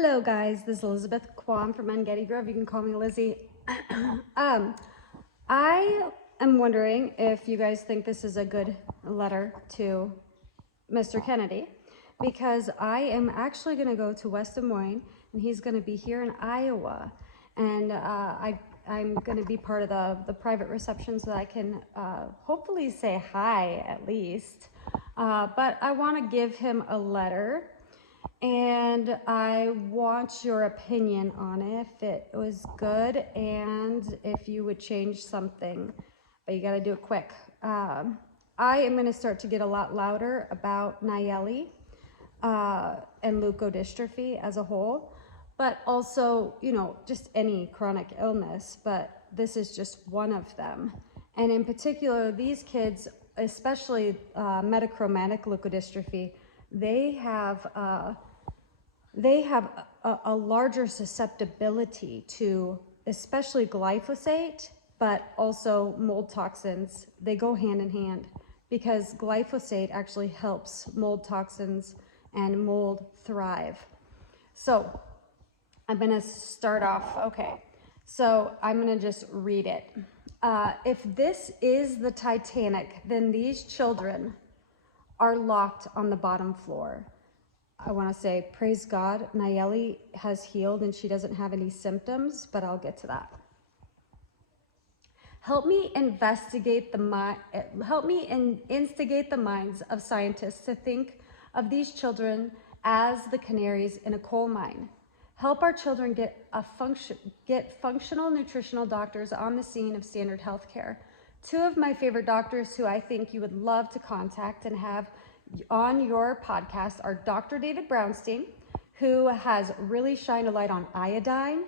Hello guys, this is Elizabeth Kwan from Getty Grove. You can call me Lizzie. I am wondering if you guys think this is a good letter to Mr. Kennedy, because I am actually going to go to West Des Moines and he's going to be here in Iowa, and I'm going to be part of the private reception so that I can hopefully say hi at least, but I want to give him a letter. And I want your opinion on it, if it was good and if you would change something, but you got to do it quick. I am going to start to get a lot louder about Nayeli and leukodystrophy as a whole, but also, you know, just any chronic illness, but this is just one of them. And in particular, these kids, especially metachromatic leukodystrophy, they have a larger susceptibility to especially glyphosate, but also mold toxins. They go hand in hand because glyphosate actually helps mold toxins and mold thrive. So I'm gonna start off, okay. So I'm gonna just read it. If this is the Titanic, then these children are locked on the bottom floor. I want to say, praise God, Nayeli has healed and she doesn't have any symptoms, but I'll get to that. Help me instigate the minds of scientists to think of these children as the canaries in a coal mine. Help our children get functional nutritional doctors on the scene of standard health care. Two of my favorite doctors who I think you would love to contact and have on your podcast are Dr. David Brownstein, who has really shined a light on iodine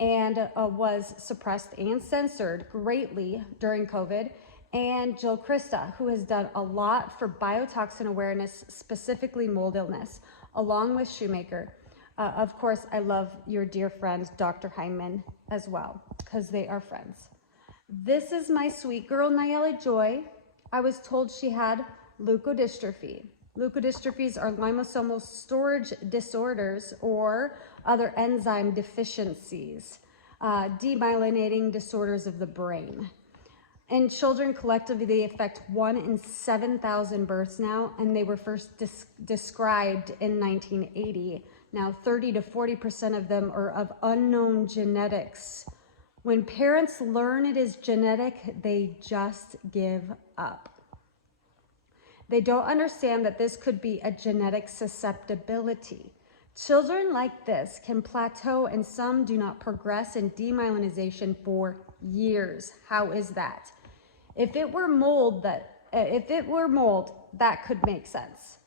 and was suppressed and censored greatly during COVID, and Jill Krista, who has done a lot for biotoxin awareness, specifically mold illness, along with Shoemaker. Of course, I love your dear friend, Dr. Hyman, as well, because they are friends. This is my sweet girl, Nayeli Joy. I was told she had leukodystrophy. Leukodystrophies are lysosomal storage disorders or other enzyme deficiencies, demyelinating disorders of the brain. In children, collectively, they affect 1 in 7,000 births now, and they were first described in 1980. Now, 30 to 40% of them are of unknown genetics. When parents learn it is genetic, they just give up. They don't understand that this could be a genetic susceptibility. Children like this can plateau and some do not progress in demyelination for years. How is that? If it were mold, that could make sense.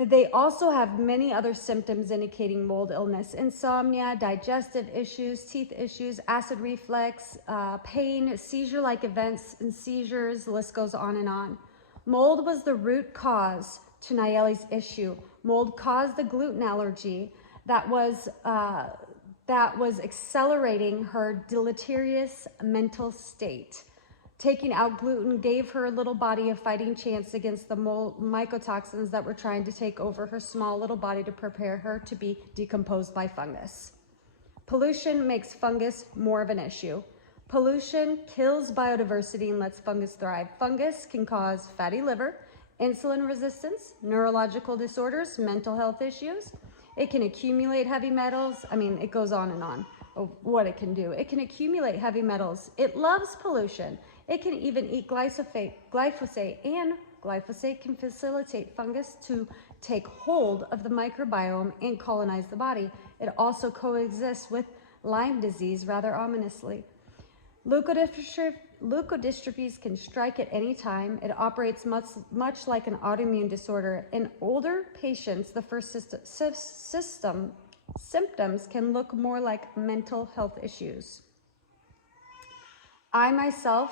They also have many other symptoms indicating mold illness: insomnia, digestive issues, teeth issues, acid reflux, pain, seizure-like events and seizures, the list goes on and on. Mold was the root cause to Nayeli's issue. Mold caused the gluten allergy that was accelerating her deleterious mental state. Taking out gluten gave her little body a fighting chance against the mold mycotoxins that were trying to take over her small little body to prepare her to be decomposed by fungus. Pollution makes fungus more of an issue. Pollution kills biodiversity and lets fungus thrive. Fungus can cause fatty liver, insulin resistance, neurological disorders, mental health issues. It can accumulate heavy metals. I mean, it goes on and on of what it can do. It can accumulate heavy metals. It loves pollution. It can even eat glyphosate, and glyphosate can facilitate fungus to take hold of the microbiome and colonize the body. It also coexists with Lyme disease rather ominously. Leukodystrophies can strike at any time. It operates much like an autoimmune disorder. In older patients, the first symptoms can look more like mental health issues. I myself,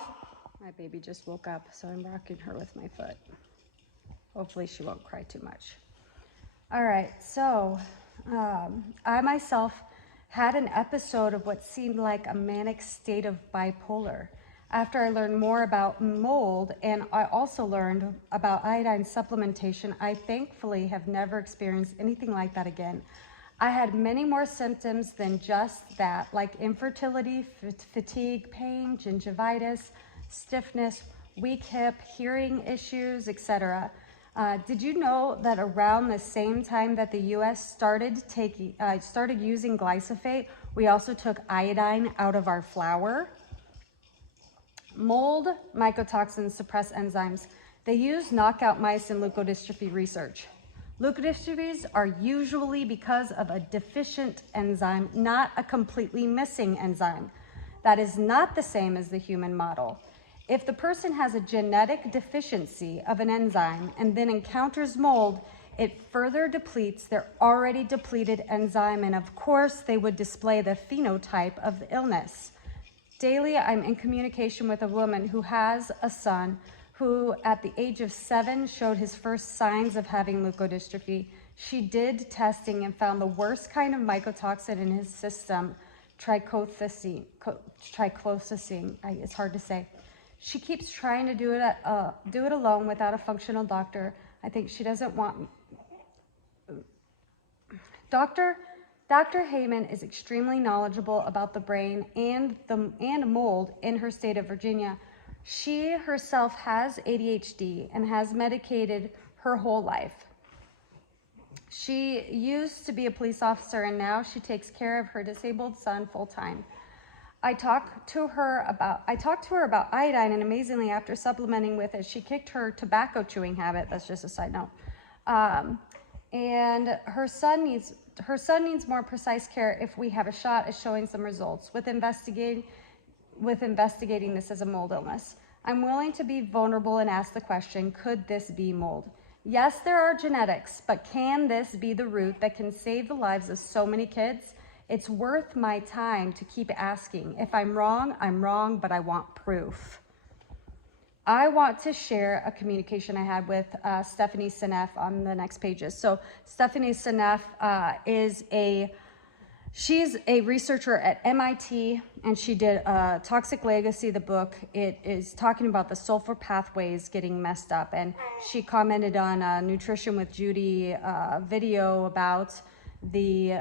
my baby just woke up, so I'm rocking her with my foot. Hopefully she won't cry too much. All right, so I myself had an episode of what seemed like a manic state of bipolar. After I learned more about mold, and I also learned about iodine supplementation, I thankfully have never experienced anything like that again. I had many more symptoms than just that, like infertility, fatigue, pain, gingivitis, stiffness, weak hip, hearing issues, etc. Did you know that around the same time that the U.S. started using glyphosate, we also took iodine out of our flour? Mold mycotoxins suppress enzymes. They use knockout mice in leukodystrophy research. Leukodystrophies are usually because of a deficient enzyme, not a completely missing enzyme. That is not the same as the human model. If the person has a genetic deficiency of an enzyme and then encounters mold, it further depletes their already depleted enzyme, and of course, they would display the phenotype of the illness. Daily, I'm in communication with a woman who has a son who, at the age of 7, showed his first signs of having leukodystrophy. She did testing and found the worst kind of mycotoxin in his system, triclosan. It's hard to say. She keeps trying to do it alone without a functional doctor. I think she doesn't want. Dr. Heyman is extremely knowledgeable about the brain and mold in her state of Virginia. She herself has ADHD and has medicated her whole life. She used to be a police officer, and now she takes care of her disabled son full time. I talked to her about iodine, and amazingly, after supplementing with it, she kicked her tobacco chewing habit. That's just a side note. And her son needs more precise care if we have a shot at showing some results with investigating this as a mold illness. I'm willing to be vulnerable and ask the question, could this be mold? Yes, there are genetics, but can this be the root that can save the lives of so many kids? It's worth my time to keep asking. If I'm wrong, but I want proof. I want to share a communication I had with Stephanie Seneff on the next pages. So Stephanie Seneff she's a researcher at MIT, and she did Toxic Legacy, the book. It is talking about the sulfur pathways getting messed up, and she commented on Nutrition with Judy video about the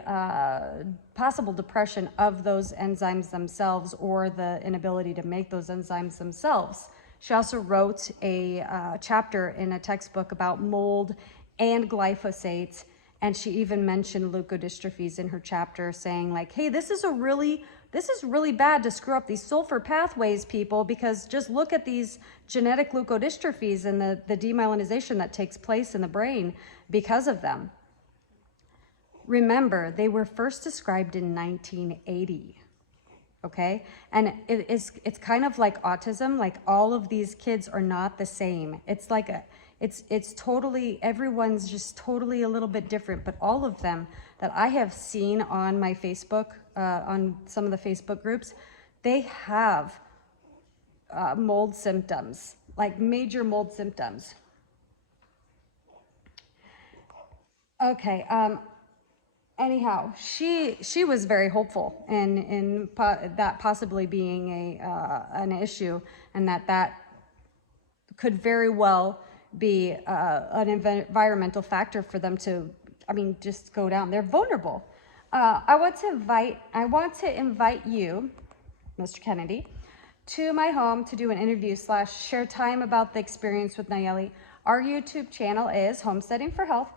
possible depression of those enzymes themselves, or the inability to make those enzymes themselves. She also wrote a chapter in a textbook about mold and glyphosate, and she even mentioned leukodystrophies in her chapter, saying like, hey, this is really bad to screw up these sulfur pathways, people, because just look at these genetic leukodystrophies and the demyelination that takes place in the brain because of them. Remember, they were first described in 1980. Okay, and it's kind of like autism. Like, all of these kids are not the same. It's like it's totally, everyone's just totally a little bit different. But all of them that I have seen on my Facebook, on some of the Facebook groups, they have mold symptoms, like major mold symptoms. Okay. Anyhow, she was very hopeful in that possibly being an issue, and that could very well be an environmental factor for them to, just go down. They're vulnerable. I want to invite you, Mr. Kennedy, to my home to do an interview / share time about the experience with Nayeli. Our YouTube channel is Homesteading for Health.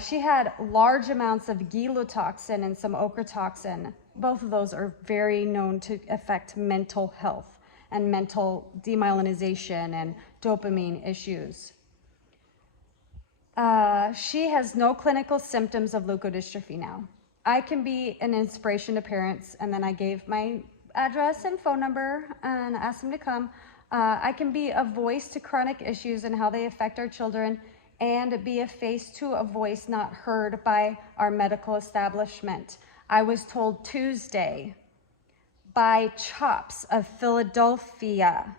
She had large amounts of gilotoxin and some ochratoxin. Both of those are very known to affect mental health and mental demyelination and dopamine issues. She has no clinical symptoms of leukodystrophy now. I can be an inspiration to parents, and then I gave my address and phone number and asked them to come. I can be a voice to chronic issues and how they affect our children, and be a face to a voice not heard by our medical establishment. I was told Tuesday by CHOPS of Philadelphia,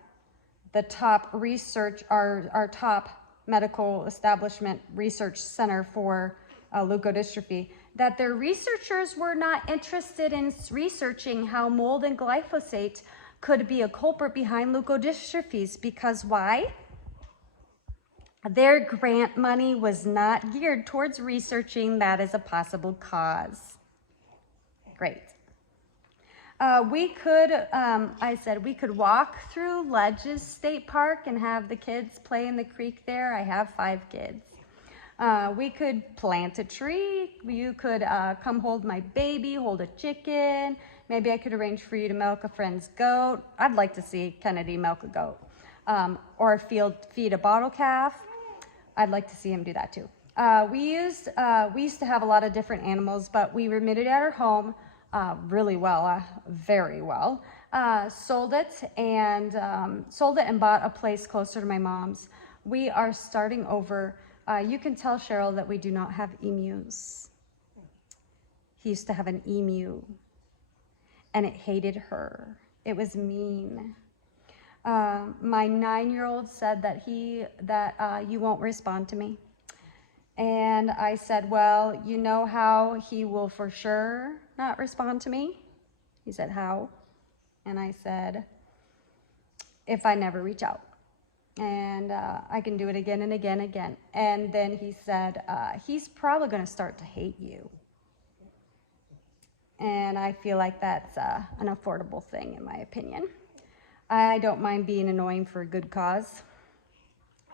the top research, our top medical establishment research center for leukodystrophy, that their researchers were not interested in researching how mold and glyphosate could be a culprit behind leukodystrophies, because why? Their grant money was not geared towards researching that as a possible cause. Great. I said we could walk through Ledges State Park and have the kids play in the creek there. I have 5 kids. We could plant a tree. You could come hold my baby, hold a chicken. Maybe I could arrange for you to milk a friend's goat. I'd like to see Kennedy milk a goat. Or feed a bottle calf. I'd like to see him do that too. We used to have a lot of different animals, but we remitted at our home really well, very well. Sold it and bought a place closer to my mom's. We are starting over. You can tell Cheryl that we do not have emus. He used to have an emu, and it hated her. It was mean. My 9-year-old said that you won't respond to me. And I said, well, you know how he will for sure not respond to me? He said, how? And I said, if I never reach out. And I can do it again and again and again. And then he said, he's probably going to start to hate you. And I feel like that's an affordable thing, in my opinion. I don't mind being annoying for a good cause.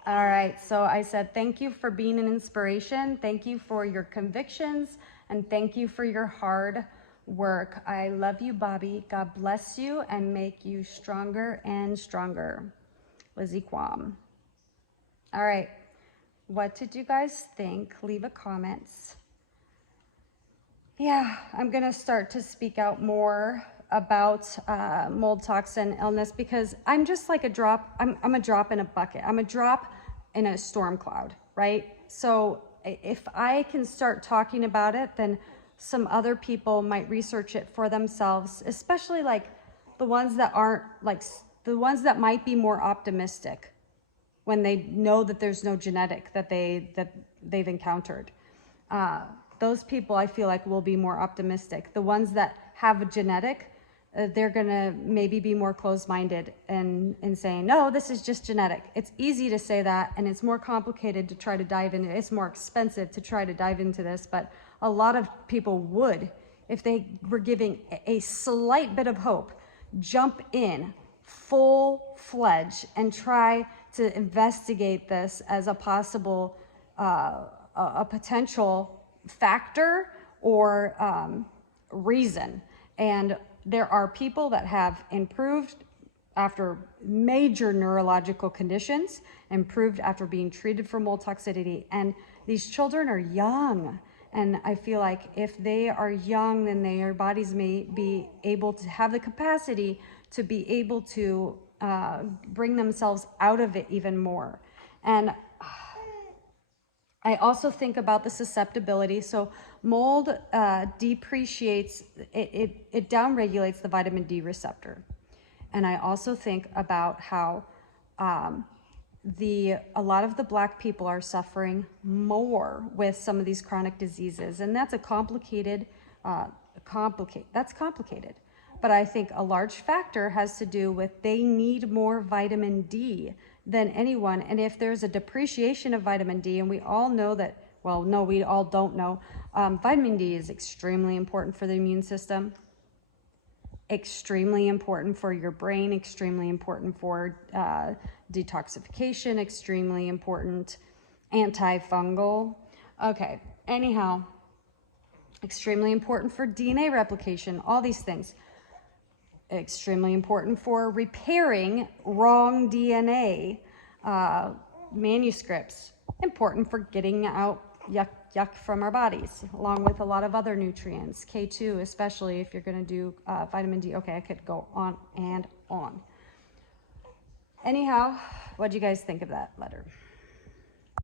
All right, so I said, thank you for being an inspiration. Thank you for your convictions, and thank you for your hard work. I love you, Bobby. God bless you and make you stronger and stronger. Lizzie Quam. All right, what did you guys think? Leave a comments. Yeah, I'm gonna start to speak out more about mold toxin illness, because I'm just like a drop. I'm a drop in a bucket. I'm a drop in a storm cloud, right? So if I can start talking about it, then some other people might research it for themselves, especially like the ones that aren't, like the ones that might be more optimistic when they know that there's no genetic that they've encountered. Those people I feel like will be more optimistic. The ones that have a genetic, they're gonna maybe be more closed-minded and saying, no, this is just genetic. It's easy to say that, and it's more complicated to try to dive into. It's more expensive to try to dive into this, but a lot of people would, if they were giving a slight bit of hope, jump in full-fledged and try to investigate this as a possible, a potential factor or reason. And there are people that have improved after major neurological conditions, improved after being treated for mold toxicity. And these children are young. And I feel like if they are young, then their bodies may be able to have the capacity to be able to bring themselves out of it even more. And I also think about the susceptibility. So mold depreciates, it downregulates the vitamin D receptor. And I also think about how a lot of the Black people are suffering more with some of these chronic diseases. And that's complicated. But I think a large factor has to do with they need more vitamin D than anyone. And if there's a depreciation of vitamin D, and we all know that, well, no, we all don't know, vitamin D is extremely important for the immune system, extremely important for your brain, extremely important for detoxification, extremely important antifungal. Okay, anyhow, extremely important for DNA replication, all these things. Extremely important for repairing wrong DNA manuscripts. Important for getting out yuck from our bodies, along with a lot of other nutrients. K2, especially if you're going to do vitamin D. Okay, I could go on and on. Anyhow, what do you guys think of that letter?